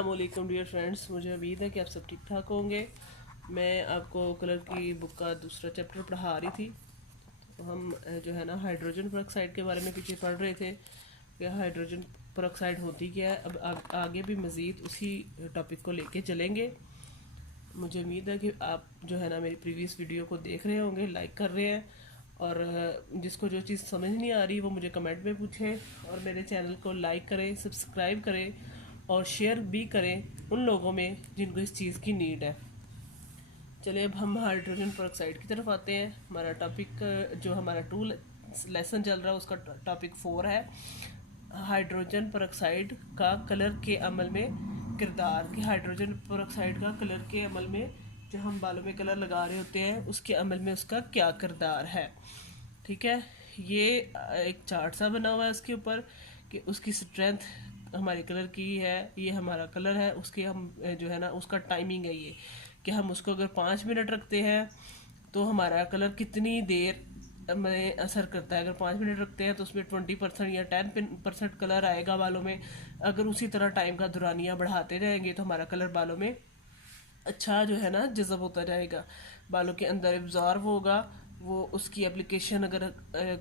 अस्सलामुअलैकुम dear friends, मुझे उम्मीद है कि आप सब ठीक ठाक होंगे। मैं आपको कलर की बुक का दूसरा चैप्टर पढ़ा रही थी। तो हम जो है ना हाइड्रोजन पेरोक्साइड के बारे में पीछे पढ़ रहे थे कि हाइड्रोजन पेरोक्साइड होती क्या है। अब आगे भी मज़ीद उसी टॉपिक को लेके चलेंगे। मुझे उम्मीद है कि आप जो है ना मेरी प्रीवियस वीडियो को देख रहे होंगे, लाइक कर रहे हैं, और जिसको जो चीज़ समझ नहीं आ रही वो मुझे कमेंट में पूछें, और मेरे चैनल को लाइक करें, सब्सक्राइब करें और शेयर भी करें उन लोगों में जिनको इस चीज़ की नीड है। चलिए अब हम हाइड्रोजन पेरोक्साइड की तरफ आते हैं। हमारा टॉपिक जो हमारा लेसन चल रहा है उसका टॉपिक 4 है हाइड्रोजन पेरोक्साइड का कलर के अमल में किरदार। कि हाइड्रोजन पेरोक्साइड का कलर के अमल में, जो हम बालों में कलर लगा रहे होते हैं, उसके अमल में उसका क्या किरदार है। ठीक है, ये एक चार्ट सा बना हुआ है उसके ऊपर कि उसकी स्ट्रेंथ हमारे कलर की है, ये हमारा कलर है, उसके हम जो है ना उसका टाइमिंग है ये कि हम उसको अगर 5 मिनट रखते हैं तो हमारा कलर कितनी देर में असर करता है। अगर 5 मिनट रखते हैं तो उसमें 20% या 10% कलर आएगा बालों में। अगर उसी तरह टाइम का दुरानिया बढ़ाते जाएंगे तो हमारा कलर बालों में अच्छा जो है ना जज़ब होता जाएगा, बालों के अंदर एब्जॉर्व होगा। वो उसकी एप्लीकेशन अगर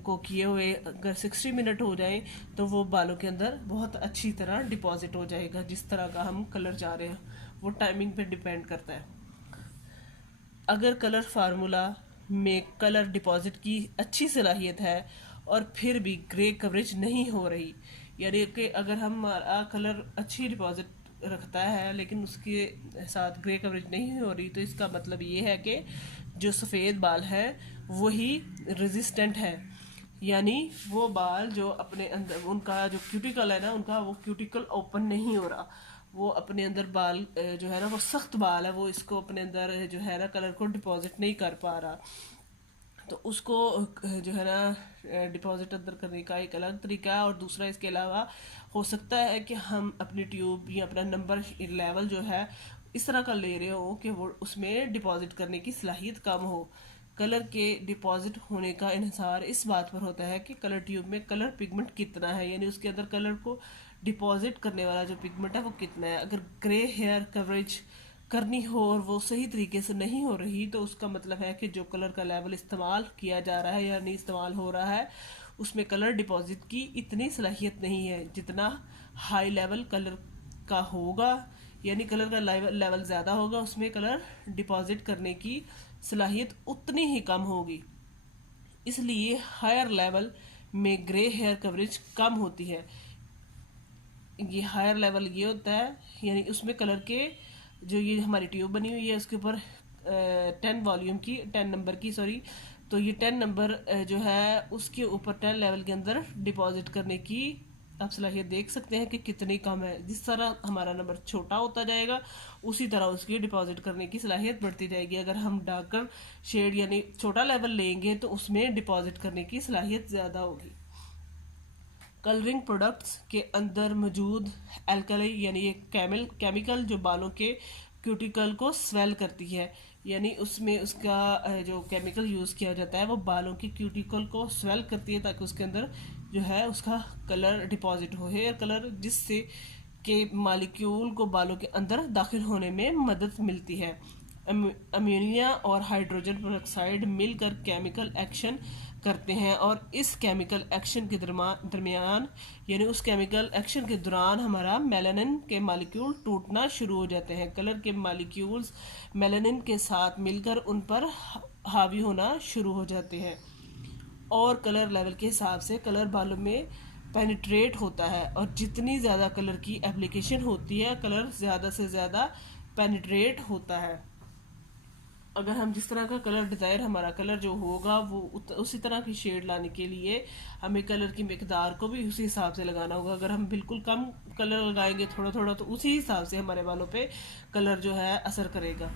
को किए हुए अगर 60 मिनट हो जाए तो वो बालों के अंदर बहुत अच्छी तरह डिपॉजिट हो जाएगा। जिस तरह का हम कलर चाह रहे हैं वो टाइमिंग पे डिपेंड करता है। अगर कलर फार्मूला में कलर डिपॉजिट की अच्छी सलाहियत है और फिर भी ग्रे कवरेज नहीं हो रही, यानी कि अगर हमारा कलर अच्छी डिपॉजिट रखता है लेकिन उसके साथ ग्रे कवरेज नहीं हो रही, तो इसका मतलब ये है कि जो सफ़ेद बाल हैं वही रेजिस्टेंट है। यानी वो बाल जो अपने अंदर उनका जो क्यूटिकल है ना, उनका वो क्यूटिकल ओपन नहीं हो रहा। वो अपने अंदर बाल जो है ना वो सख्त बाल है, वो इसको अपने अंदर जो है ना कलर को डिपॉजिट नहीं कर पा रहा। तो उसको जो है ना डिपॉजिट अंदर करने का एक अलग तरीका है। और दूसरा इसके अलावा हो सकता है कि हम अपनी ट्यूब या अपना नंबर लेवल जो है इस तरह का ले रहे हो कि वो उसमें डिपॉजिट करने की सलाहियत कम हो। कलर के डिपॉजिट होने का इन्हिसार इस बात पर होता है कि कलर ट्यूब में कलर पिगमेंट कितना है, यानी उसके अंदर कलर को डिपॉजिट करने वाला जो पिगमेंट है वो कितना है। अगर ग्रे हेयर कवरेज करनी हो और वो सही तरीके से नहीं हो रही तो उसका मतलब है कि जो कलर का लेवल इस्तेमाल किया जा रहा है या नहीं इस्तेमाल हो रहा है उसमें कलर डिपॉजिट की इतनी सलाहियत नहीं है जितना हाई लेवल कलर का होगा। यानी कलर का लेवल ज़्यादा होगा, उसमें कलर डिपॉजिट करने की सलाहियत उतनी ही कम होगी। इसलिए हायर लेवल में ग्रे हेयर कवरेज कम होती है। ये हायर लेवल ये होता है, यानी उसमें कलर के जो ये हमारी ट्यूब बनी हुई है उसके ऊपर 10 नंबर की तो ये 10 नंबर जो है उसके ऊपर 10 लेवल के अंदर डिपॉजिट करने की आप सलाहियत देख सकते हैं कि कितनी कम है। जिस तरह हमारा नंबर छोटा होता जाएगा उसी तरह उसकी डिपॉजिट करने की सलाहियत बढ़ती जाएगी। अगर हम डार्कर शेड यानी छोटा लेवल लेंगे तो उसमें डिपॉजिट करने की सलाहियत ज़्यादा होगी। कलरिंग प्रोडक्ट्स के अंदर मौजूद एल्कली यानी ये केमिकल जो बालों के क्यूटिकल को स्वेल करती है, यानी उसमें उसका जो केमिकल यूज़ किया जाता है वो बालों की क्यूटिकल को स्वेल करती है ताकि उसके अंदर जो है उसका कलर डिपॉजिट हो, हेयर कलर, जिससे के मालिक्यूल को बालों के अंदर दाखिल होने में मदद मिलती है। अमोनिया और हाइड्रोजन पेरोक्साइड मिलकर केमिकल एक्शन करते हैं और इस केमिकल एक्शन के दरमियान यानी उस केमिकल एक्शन के दौरान हमारा मेलानिन के मालिक्यूल टूटना शुरू हो जाते हैं। कलर के मालिक्यूल्स मेलानिन के साथ मिलकर उन पर हावी होना शुरू हो जाते हैं और कलर लेवल के हिसाब से कलर बालों में पेनिट्रेट होता है। और जितनी ज़्यादा कलर की एप्लीकेशन होती है कलर ज़्यादा से ज़्यादा पेनिट्रेट होता है। अगर हम जिस तरह का कलर डिज़ायर हमारा कलर जो होगा वो उसी तरह की शेड लाने के लिए हमें कलर की मिकदार को भी उसी हिसाब से लगाना होगा। अगर हम बिल्कुल कम कलर लगाएंगे थोड़ा थोड़ा तो उसी हिसाब से हमारे बालों पे कलर जो है असर करेगा।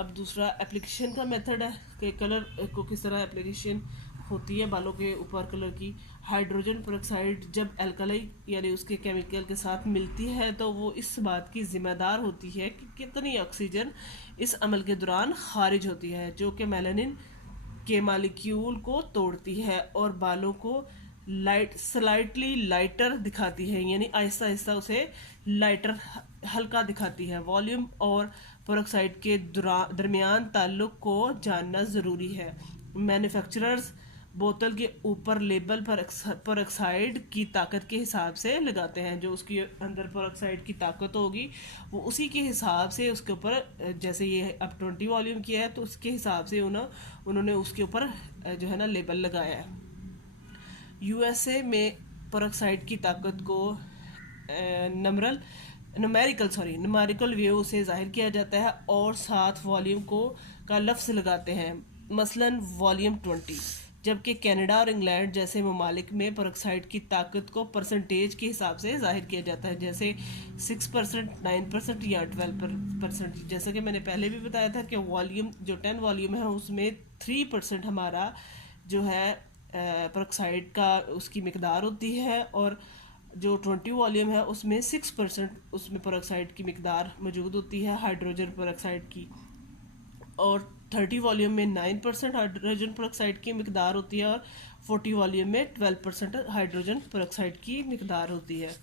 अब दूसरा एप्लीकेशन का मेथड है कि कलर को किस तरह एप्लीकेशन होती है बालों के ऊपर कलर की। हाइड्रोजन पेरोक्साइड जब एल्कली यानी उसके केमिकल के साथ मिलती है तो वो इस बात की जिम्मेदार होती है कि कितनी ऑक्सीजन इस अमल के दौरान खारिज होती है जो कि मेलानिन के मालिक्यूल को तोड़ती है और बालों को स्लाइटली लाइटर दिखाती है, यानी आहिस्ता आहिस्ता उसे लाइटर हल्का दिखाती है। वॉल्यूम और पेरोक्साइड के दरमियान ताल्लुक को जानना ज़रूरी है। मैन्युफैक्चरर्स बोतल के ऊपर लेबल पर पेरोक्साइड की ताकत के हिसाब से लगाते हैं। जो उसके अंदर पेरोक्साइड की ताकत होगी वो उसी के हिसाब से उसके ऊपर, जैसे ये अब 20 वॉल्यूम की है तो उसके हिसाब से उन्होंने उसके ऊपर जो है ना लेबल लगाया है। यूएसए में पेरोक्साइड की ताकत को न्यूमेरिकल व्यू से जाहिर किया जाता है और साथ वॉल्यूम का लफ्ज़ लगाते हैं, मसलन वॉल्यूम 20। जबकि कनाडा और इंग्लैंड जैसे ममालिक में पेरोक्साइड की ताकत को परसेंटेज के हिसाब से जाहिर किया जाता है, जैसे 6%, 9% या 12%। जैसा कि मैंने पहले भी बताया था कि वॉल्यूम जो 10 वॉल्यूम है उसमें 3% हमारा जो है पेरोक्साइड का उसकी मिकदार होती है, और जो 20 वॉल्यूम है उसमें 6% उसमें पेरोक्साइड की मिकदार मौजूद होती है हाइड्रोजन पेरोक्साइड की, और 30 वॉल्यूम में 9% हाइड्रोजन पेरोक्साइड की मिकदार होती है, और 40 वॉल्यूम में 12% हाइड्रोजन पेरोक्साइड की मिकदार होती है।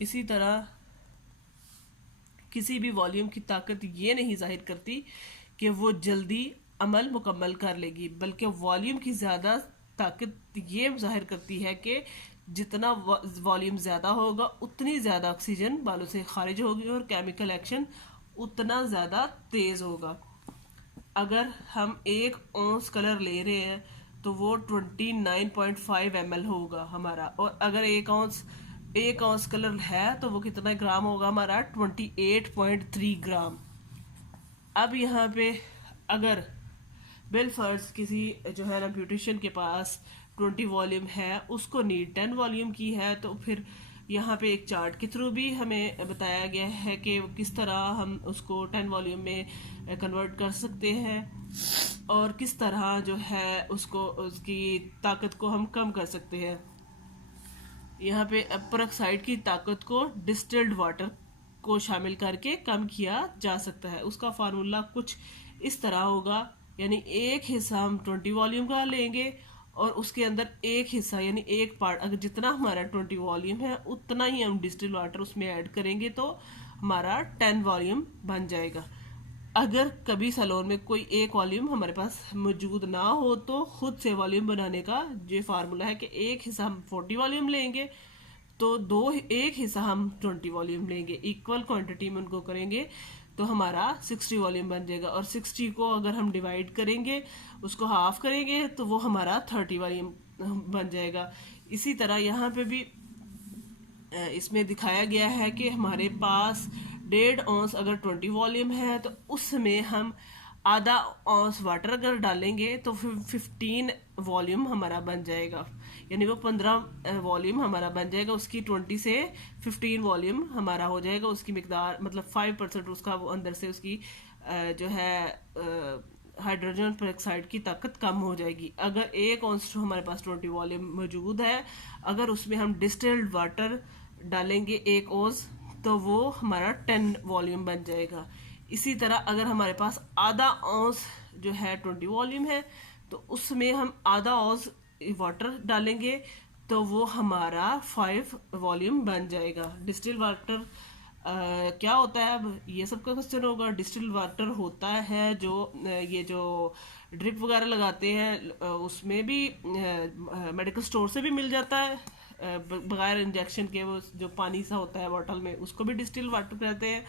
इसी तरह किसी भी वॉल्यूम की ताकत ये नहीं जाहिर करती कि वो जल्दी अमल मुकम्मल कर लेगी, बल्कि वॉल्यूम की ज़्यादा ताकत ये जाहिर करती है कि जितना वॉल्यूम ज़्यादा होगा उतनी ज़्यादा ऑक्सीजन बालों से खारिज होगी और केमिकल एक्शन उतना ज़्यादा तेज़ होगा। अगर हम 1 औंस कलर ले रहे हैं तो वो 29.5 ml होगा हमारा, और अगर 1 औंस कलर है तो वो कितना ग्राम होगा हमारा 28.3 ग्राम। अब यहाँ पे अगर बिलफर्ज किसी जो है ना ब्यूटिशियन के पास 20 वॉल्यूम है, उसको नीड 10 वॉल्यूम की है, तो फिर यहाँ पे एक चार्ट के थ्रू भी हमें बताया गया है कि किस तरह हम उसको 10 वॉल्यूम में कन्वर्ट कर सकते हैं और किस तरह जो है उसकी ताकत को हम कम कर सकते हैं। यहाँ पे पेरोक्साइड की ताकत को डिस्टिल्ड वाटर को शामिल करके कम किया जा सकता है। उसका फार्मूला कुछ इस तरह होगा, यानी एक हिस्सा हम 20 वॉल्यूम का लेंगे और उसके अंदर एक हिस्सा यानी एक पार्ट, अगर जितना हमारा 20 वॉल्यूम है उतना ही हम डिस्टिल वाटर उसमें ऐड करेंगे तो हमारा 10 वॉल्यूम बन जाएगा। अगर कभी सैलून में कोई एक वॉल्यूम हमारे पास मौजूद ना हो तो खुद से वॉल्यूम बनाने का ये फार्मूला है कि एक हिस्सा हम 40 वॉल्यूम लेंगे तो एक हिस्सा हम 20 वॉल्यूम लेंगे, इक्वल क्वांटिटी में उनको करेंगे तो हमारा 60 वॉल्यूम बन जाएगा, और 60 को अगर हम डिवाइड करेंगे उसको हाफ करेंगे तो वो हमारा 30 वॉल्यूम बन जाएगा। इसी तरह यहाँ पे भी इसमें दिखाया गया है कि हमारे पास 1.5 औंस अगर 20 वॉल्यूम है तो उसमें हम आधा औंस वाटर अगर डालेंगे तो फिर 15 वॉल्यूम हमारा बन जाएगा, यानी वो 15 वॉल्यूम हमारा बन जाएगा। उसकी 20 से 15 वॉल्यूम हमारा हो जाएगा, उसकी मिकदार मतलब 5% उसका वो अंदर से उसकी जो है हाइड्रोजन पेरोक्साइड की ताकत कम हो जाएगी। अगर 1 औंस हमारे पास 20 वॉल्यूम मौजूद है, अगर उसमें हम डिस्टिल्ड वाटर डालेंगे 1 औंस तो वो हमारा 10 वॉल्यूम बन जाएगा। इसी तरह अगर हमारे पास आधा औंस जो है 20 वॉल्यूम है तो उसमें हम आधा औंस वाटर डालेंगे तो वो हमारा 5 वॉल्यूम बन जाएगा। डिस्टिल वाटर क्या होता है, अब ये सबका क्वेश्चन होगा। डिस्टिल वाटर होता है जो ये जो ड्रिप वगैरह लगाते हैं उसमें भी मेडिकल स्टोर से भी मिल जाता है बगैर इंजेक्शन के, वो जो पानी सा होता है बॉटल में उसको भी डिस्टिल वाटर कहते हैं।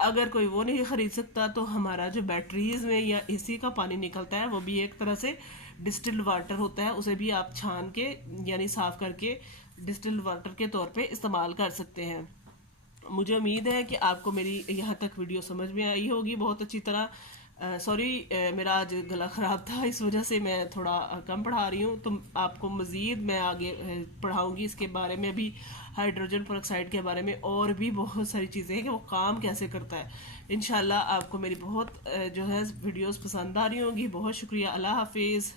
अगर कोई वो नहीं खरीद सकता तो हमारा जो बैटरीज में या एसी का पानी निकलता है वो भी एक तरह से डिस्टिल्ड वाटर होता है, उसे भी आप छान के यानी साफ करके डिस्टिल्ड वाटर के तौर पे इस्तेमाल कर सकते हैं। मुझे उम्मीद है कि आपको मेरी यहाँ तक वीडियो समझ में आई होगी बहुत अच्छी तरह। सॉरी मेरा आज गला ख़राब था, इस वजह से मैं थोड़ा कम पढ़ा रही हूँ, तो आपको मज़ीद मैं आगे पढ़ाऊँगी इसके बारे में भी, हाइड्रोजन पेरोक्साइड के बारे में, और भी बहुत सारी चीज़ें हैं कि वो काम कैसे करता है। इंशाल्लाह आपको मेरी बहुत जो है वीडियोस पसंद आ रही होंगी। बहुत शुक्रिया। अल्लाह हाफिज़।